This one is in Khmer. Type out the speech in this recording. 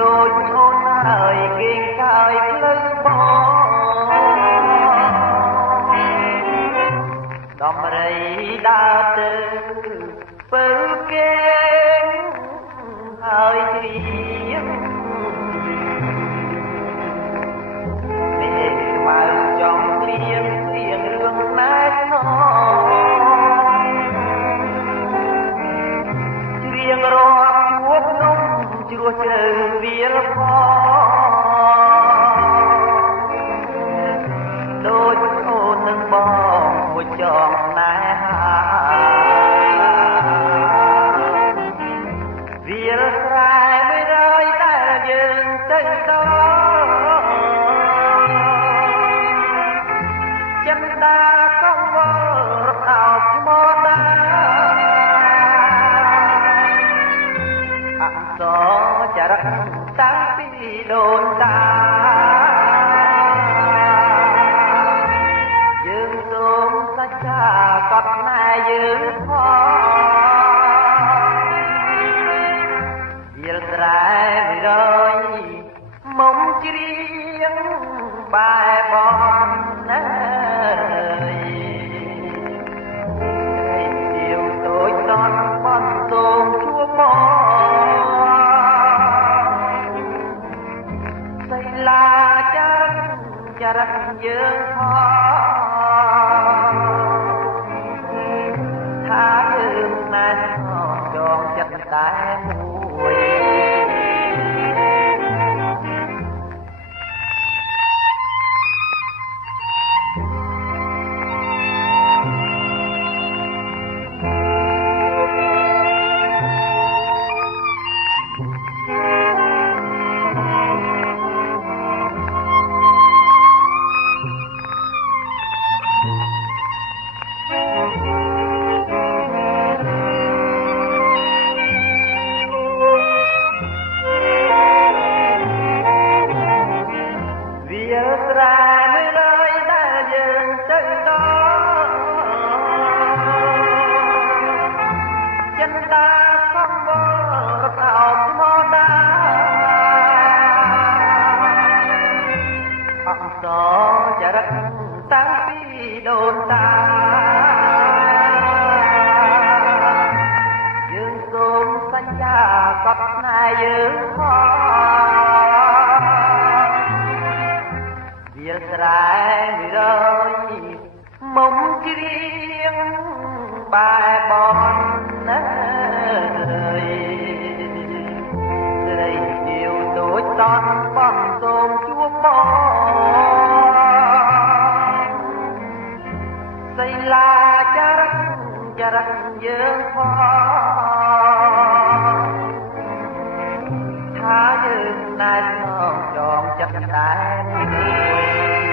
ដូចអូនហើយគេងកាយផ្លូវបងដំរីដើរទៅពើគេហើយជ្រៀងនេះខ្មៅចង់លៀងរឿងណែនច្រៀងរាប់ជួបនំជ្រោះជ្រៅវាលផងដូចអូននឹងបងមួយចងណែវាលស្រែមួយរយដែលយើងទៅដល់ចិនដាកងវល់រអោបថ្មដាអក្សរចរិតតាំងពីដូនតាយើងសូមសច្ចាកត់ណែយើងផងវាលស្រែមួយរយមុំជ្រៀងបែបនណាដូចតន់បន់សូមជួបមកសៃឡាចរិតយើងផងថាយើងណែចងចិត្តតែមួយចរិតតាំងពីដូនតាយើងសូមសច្ចាកត់ណែយើងផងវាលស្រែមួយរយមុំជ្រៀងបែបនណាស្រីជាវដូចតន់បន់សូមជួបបងសៃឡាចរិតយើងផងថាយើងណែចងចិត្តតែមួយ